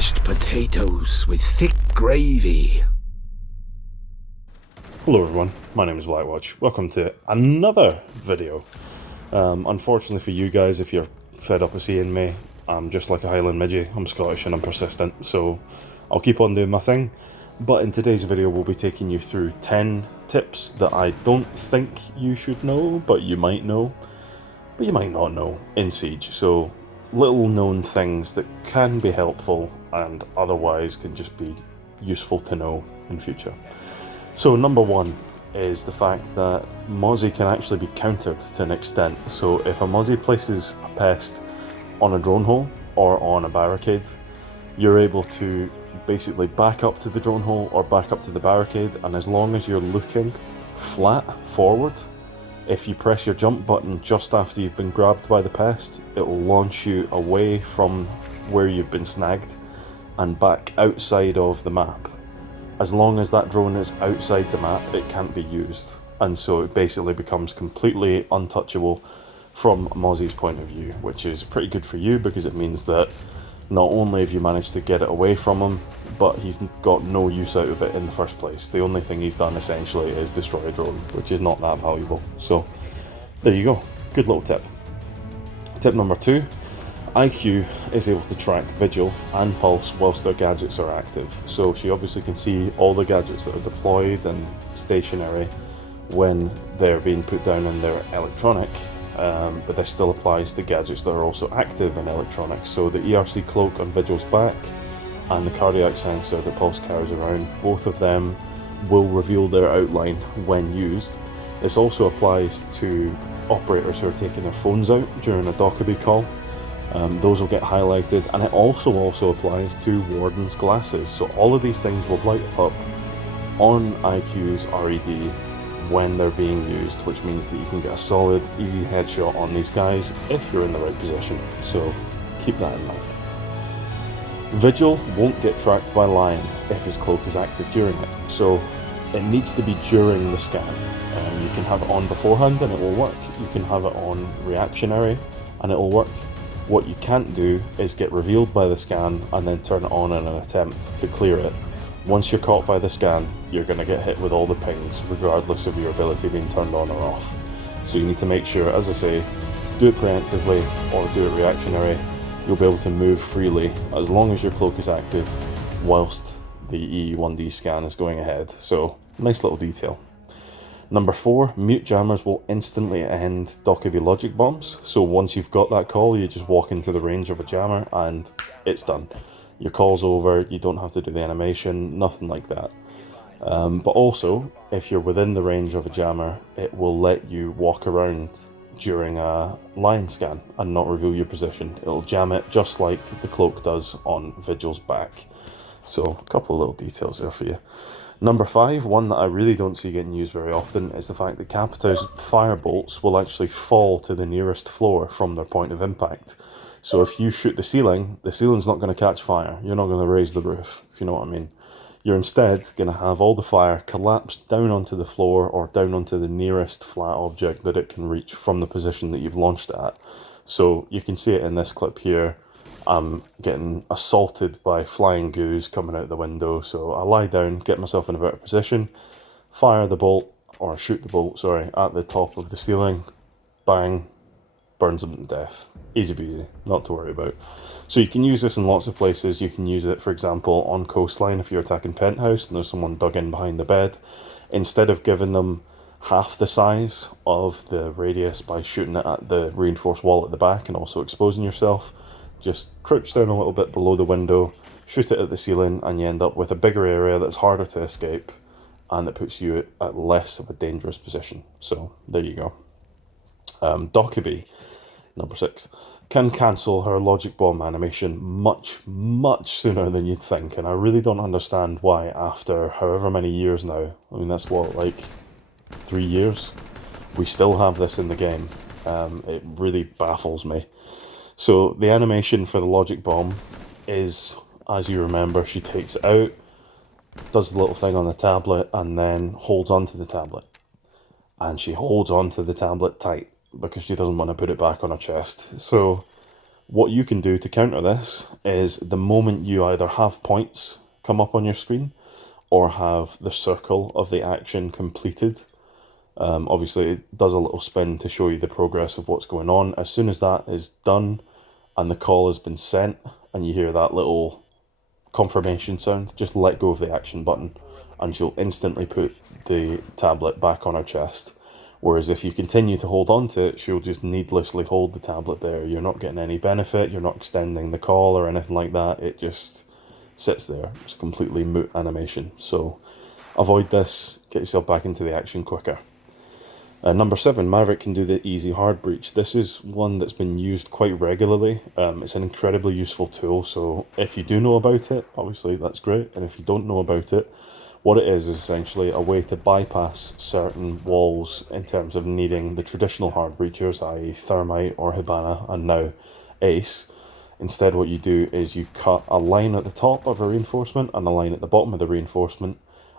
mashed potatoes with thick gravy. Hello everyone, my name is Blackwatch. Welcome to another video. Unfortunately for you guys, if you're fed up with seeing me, I'm just like a Highland midget. I'm Scottish and I'm persistent, so I'll keep on doing my thing. But in today's video we'll be taking you through 10 tips that I don't think you should know, but you might know, but you might not know in Siege. So little known things that can be helpful and otherwise can just be useful to know in future. So number one is the fact that Mozzie can actually be countered to an extent. So if a Mozzie places a pest on a drone hole or on a barricade, you're able to basically back up to the drone hole or back up to the barricade, and as long as you're looking flat forward, if you press your jump button just after you've been grabbed by the pest, it will launch you away from where you've been snagged and back outside of the map. As long as that drone is outside the map, it can't be used, and so it basically becomes completely untouchable from Mozzie's point of view, which is pretty good for you because it means that not only have you managed to get it away from him, but he's got no use out of it in the first place. The only thing he's done essentially is destroy a drone, which is not that valuable. So there you go, good little tip. Tip number two, IQ is able to track Vigil and Pulse whilst their gadgets are active. So she obviously can see all the gadgets that are deployed and stationary when they're being put down in their electronic, but this still applies to gadgets that are also active in electronics. So the ERC cloak on Vigil's back and the cardiac sensor that Pulse carries around, both of them will reveal their outline when used. This also applies to operators who are taking their phones out during a Dockerby call. Those will get highlighted, and it also applies to Warden's glasses. So all of these things will light up on IQ's RED when they're being used, which means that you can get a solid, easy headshot on these guys if you're in the right position. So keep that in mind. Vigil won't get tracked by Lion if his cloak is active during it, so it needs to be during the scan. You can have it on beforehand and it will work. You can have it on reactionary and it will work. What you can't do is get revealed by the scan and then turn it on in an attempt to clear it. Once you're caught by the scan, you're going to get hit with all the pings, regardless of your ability being turned on or off. So you need to make sure, as I say, do it preemptively or do it reactionary. You'll be able to move freely as long as your cloak is active whilst the EE1D scan is going ahead. So, nice little detail. Number four, mute jammers will instantly end Dockerby logic bombs. So once you've got that call, you just walk into the range of a jammer and it's done. Your call's over, you don't have to do the animation, nothing like that. But also, if you're within the range of a jammer, it will let you walk around during a line scan and not reveal your position. It'll jam it just like the cloak does on Vigil's back. So a couple of little details there for you. Number five, one that I really don't see getting used very often, is the fact that Capita's firebolts will actually fall to the nearest floor from their point of impact. So if you shoot the ceiling's not going to catch fire. You're not going to raise the roof, if you know what I mean. You're instead going to have all the fire collapse down onto the floor or down onto the nearest flat object that it can reach from the position that you've launched at. So you can see it in this clip here. I'm getting assaulted by flying goos coming out the window, so I lie down, get myself in a better position, fire the bolt, or shoot the bolt, sorry, at the top of the ceiling, bang, burns them to death. Easy peasy, not to worry about. So you can use this in lots of places. You can use it, for example, on coastline if you're attacking penthouse and there's someone dug in behind the bed. Instead of giving them half the size of the radius by shooting it at the reinforced wall at the back and also exposing yourself, just crouch down a little bit below the window, shoot it at the ceiling, and you end up with a bigger area that's harder to escape and that puts you at less of a dangerous position. So there you go. Dockerby, number six, can cancel her logic bomb animation much sooner than you'd think, and I really don't understand why after however many years now. I mean, that's what, like 3 years? We still have this in the game. It really baffles me. So the animation for the logic bomb is, as you remember, she takes it out, does the little thing on the tablet, and then holds onto the tablet. And she holds onto the tablet tight because she doesn't want to put it back on her chest. So What you can do to counter this is the moment you either have points come up on your screen or have the circle of the action completed, obviously it does a little spin to show you the progress of what's going on. As soon as that is done and the call has been sent and you hear that little confirmation sound, just let go of the action button and she'll instantly put the tablet back on her chest. Whereas if you continue to hold on to it, she'll just needlessly hold the tablet there. You're not getting any benefit, you're not extending the call or anything like that. It just sits there. It's completely moot animation. So avoid this, get yourself back into the action quicker. Number 7, Maverick can do the easy hard breach. This is one that's been used quite regularly. It's an incredibly useful tool, so if you do know about it, obviously that's great, and if you don't know about it, what it is essentially a way to bypass certain walls in terms of needing the traditional hard breachers, i.e. Thermite or Hibana, and now Ace. Instead what you do is you cut a line at the top of a reinforcement and a line at the bottom of the reinforcement,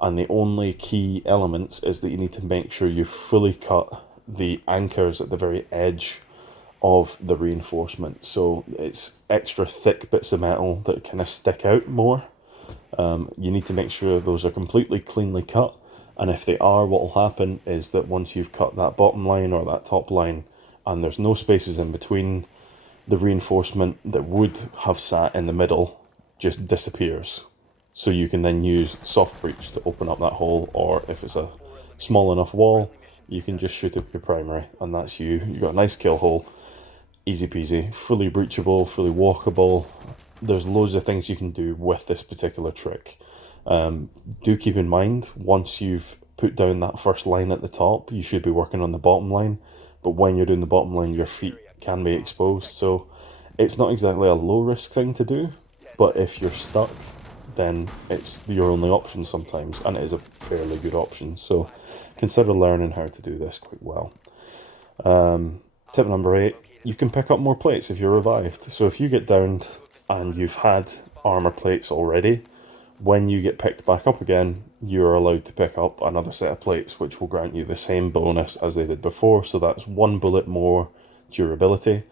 and the only key elements is that you need to make sure you fully cut the anchors at the very edge of the reinforcement. So it's extra thick bits of metal that kind of stick out more. You need to make sure those are completely cleanly cut, and if they are, what will happen is that once you've cut that bottom line or that top line and there's no spaces in between, the reinforcement that would have sat in the middle just disappears. So you can then use soft breach to open up that hole, or if it's a small enough wall, you can just shoot up your primary, and that's you. You've got a nice kill hole, easy peasy, fully breachable, fully walkable. There's loads of things you can do with this particular trick. Do keep in mind, once you've put down that first line at the top, you should be working on the bottom line, but when you're doing the bottom line, your feet can be exposed, so it's not exactly a low risk thing to do, but if you're stuck, then it's your only option sometimes, and it is a fairly good option, so consider learning how to do this quite well. Tip number 8, you can pick up more plates if you're revived. So if you get downed and you've had armor plates already, when you get picked back up again, you're allowed to pick up another set of plates, which will grant you the same bonus as they did before. So that's 1 bullet more durability,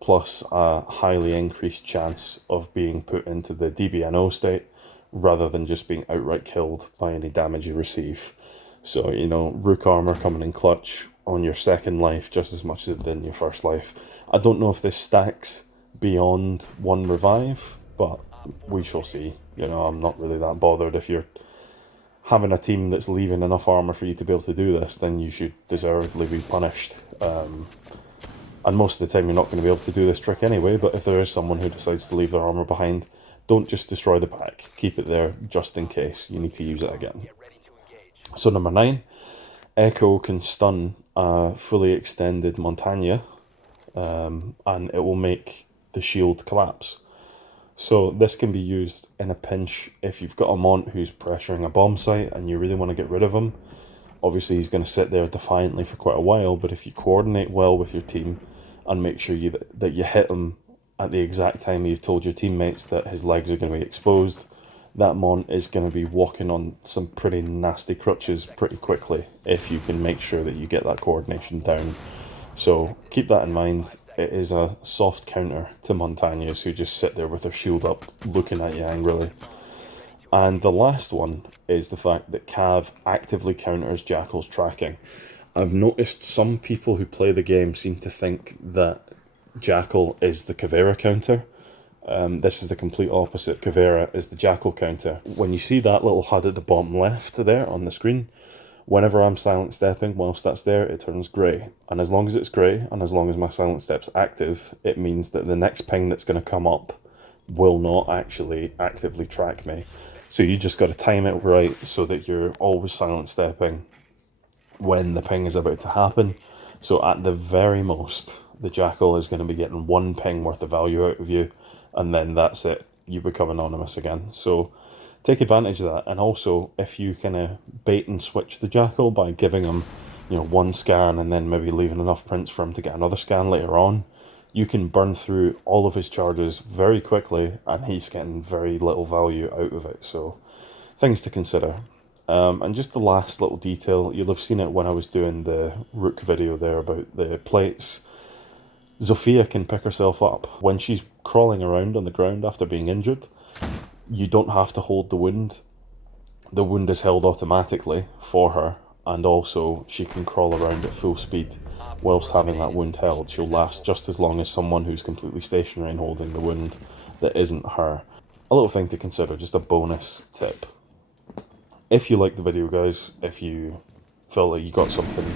plus a highly increased chance of being put into the DBNO state, rather than just being outright killed by any damage you receive. So, you know, Rook armor coming in clutch on your second life just as much as it did in your first life. I don't know if this stacks beyond 1 revive, but we shall see. You know, I'm not really that bothered. If you're having a team that's leaving enough armor for you to be able to do this, then you should deservedly be punished. And most of the time you're not going to be able to do this trick anyway, but if there is someone who decides to leave their armor behind, don't just destroy the pack. Keep it there just in case you need to use it again. So number 9, Echo can stun a fully extended Montagne, and it will make the shield collapse. So this can be used in a pinch if you've got a Mont who's pressuring a bomb site and you really want to get rid of him. Obviously he's going to sit there defiantly for quite a while, but if you coordinate well with your team and make sure that you hit him at the exact time you've told your teammates that his legs are going to be exposed, that Mont is going to be walking on some pretty nasty crutches pretty quickly if you can make sure that you get that coordination down. So keep that in mind. It is a soft counter to Montagnes who just sit there with their shield up looking at you angrily. And the last one is the fact that Cav actively counters Jackal's tracking. I've noticed some people who play the game seem to think that Jackal is the Caveira counter. This is the complete opposite. Caveira is the Jackal counter. When you see that little HUD at the bottom left there on the screen, whenever I'm silent stepping, whilst that's there, it turns grey. And as long as it's grey, and as long as my silent step's active, it means that the next ping that's going to come up will not actually actively track me. So you just got to time it right so that you're always silent stepping when the ping is about to happen. So at the very most, the Jackal is going to be getting 1 ping worth of value out of you, and then that's it. You become anonymous again. So take advantage of that. And also, if you kind of bait and switch the Jackal by giving him, you know, 1 scan and then maybe leaving enough prints for him to get another scan later on, you can burn through all of his charges very quickly, and he's getting very little value out of it. So things to consider. And just the last little detail, you'll have seen it when I was doing the Rook video there about the plates. Zofia can pick herself up. When she's crawling around on the ground after being injured, you don't have to hold the wound. The wound is held automatically for her, and also she can crawl around at full speed whilst having that wound held. She'll last just as long as someone who's completely stationary and holding the wound that isn't her. A little thing to consider, just a bonus tip. If you like the video, guys, if you feel like you got something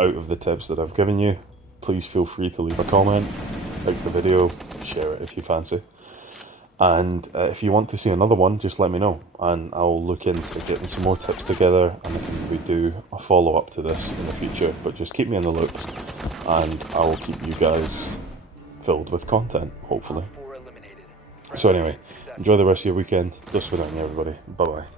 out of the tips that I've given you, please feel free to leave a comment, like the video, share it if you fancy. And if you want to see another one, just let me know, and I'll look into getting some more tips together, and I can maybe do a follow-up to this in the future. But just keep me in the loop, and I'll keep you guys filled with content, hopefully. So anyway, enjoy the rest of your weekend. Just for now, everybody. Bye-bye.